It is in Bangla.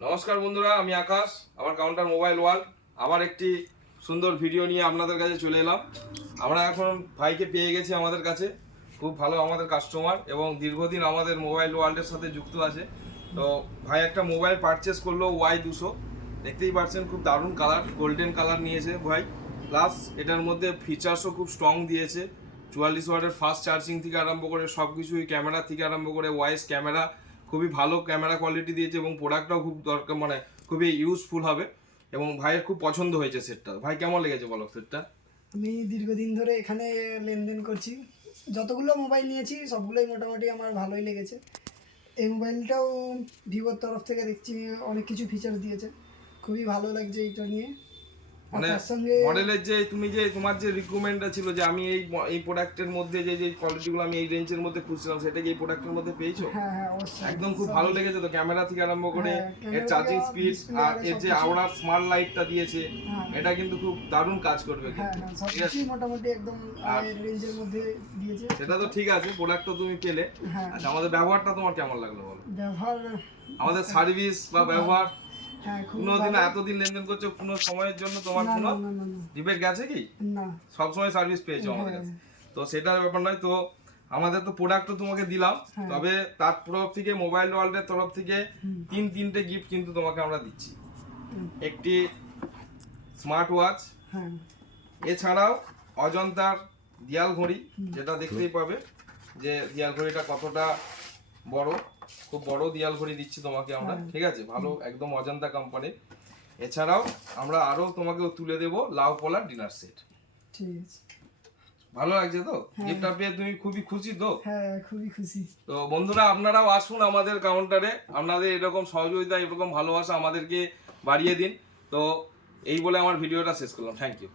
নমস্কার বন্ধুরা, আমি আকাশ। আমার কাউন্টার মোবাইল ওয়ার্ল্ড আবার একটি সুন্দর ভিডিও নিয়ে আপনাদের কাছে চলে এলাম। আমরা এখন ভাইকে পেয়ে গেছি আমাদের কাছে, খুব ভালো আমাদের কাস্টমার এবং দীর্ঘদিন আমাদের মোবাইল ওয়ার্ল্ডের সাথে যুক্ত আছে। তো ভাই একটা মোবাইল পারচেস করলো Y200, দেখতেই পাচ্ছেন খুব দারুণ কালার, গোল্ডেন কালার নিয়েছে ভাই। প্লাস এটার মধ্যে ফিচার্সও খুব স্ট্রং দিয়েছে, 44 ওয়াটের ফাস্ট চার্জিং থেকে আরম্ভ করে সব কিছুই, ক্যামেরা থেকে আরম্ভ করে ভয়েস ক্যামেরা, খুবই ভালো ক্যামেরা কোয়ালিটি দিয়েছে এবং প্রোডাক্টটাও খুব দরকার, মানে খুবই ইউজফুল হবে এবং ভাইয়ের খুব পছন্দ হয়েছে সেটটা। ভাই কেমন লেগেছে বলো সেটটা? আমি দীর্ঘদিন ধরে এখানে লেনদেন করছি, যতগুলো মোবাইল নিয়েছি সবগুলোই মোটামুটি আমার ভালোই লেগেছে। এই মোবাইলটাও ভিভোর তরফ থেকে দেখছি অনেক কিছু ফিচার্স দিয়েছে, খুবই ভালো লাগছে এইটা নিয়ে। মানে তার সঙ্গে মডেলের যে তুমি যে তোমার যে রিকমেন্ডটা ছিল যে আমি এই প্রোডাক্টের মধ্যে যে যে কোয়ালিটিগুলো আমি এই রেঞ্জের মধ্যে খুঁজছিলাম, সেটা কি এই প্রোডাক্টের মধ্যে পেয়েছো? হ্যাঁ হ্যাঁ অবশ্যই একদম খুব ভালো লেগেছে তো, ক্যামেরা থেকে আরম্ভ করে হ্যাঁ, এর চার্জিং স্পিড আর এর যে আওড়া স্মার্ট লাইটটা দিয়েছে, হ্যাঁ। এটা কিন্তু খুব দারুণ কাজ করবে হ্যাঁ কিন্তু। হ্যাঁ সব ঠিক আছে, কিছুই মোটামুটি একদম রেঞ্জের মধ্যে দিয়েছে। সেটা তো ঠিক আছে, প্রোডাক্টটা তুমি পেলে। হ্যাঁ, আচ্ছা, আমাদের ব্যবহারটা তোমার কেমন লাগলো বলো? ব্যবহার আমাদের সার্ভিস বা ব্যবহার, হ্যাঁ খুব কোনোদিন এতদিন লেনদেন করছো, কোনো সময়ের জন্য তোমার না কোনো না না না না, ডিবেট গেছে কি? না। সবসময় সার্ভিস পেয়েছো আমাদের হ্যাঁ। কাছে, তো সেটার ব্যাপার নয়। তো আমাদের তো প্রোডাক্টও তোমাকে দিলাম, হ্যাঁ। তবে তার তরফ থেকে মোবাইল ওয়ার্ল্ডের তরফ থেকে তিনটে গিফট কিন্তু তোমাকে আমরা দিচ্ছি। একটি স্মার্ট ওয়াচ, হ্যাঁ এছাড়াও অজন্তার দিয়াল ঘড়ি, যেটা দেখতেই পাবে যে দিয়াল ঘড়িটা কতটা বড়, খুব বড় দিয়াল ঘড়ি দিচ্ছি তোমাকে আমরা। ঠিক আছে, ভালো একদম অজন্তা কোম্পানির। এছাড়াও আমরা আরো তোমাকে তুলে দেব লাউ পলার ডিনার সেট। ঠিক আছে। ভালো লাগছে তো? গিফটটা পেয়ে তুমি খুবই খুশি তো? হ্যাঁ খুবই খুশি। তো বন্ধুরা, আপনারাও আসুন আমাদের কাউন্টারে, আপনাদের এরকম সহযোগিতা, এরকম ভালোবাসা আমাদেরকে বাড়িয়ে দিন। তো এই বলে আমার ভিডিওটা শেষ করলাম। Thank you.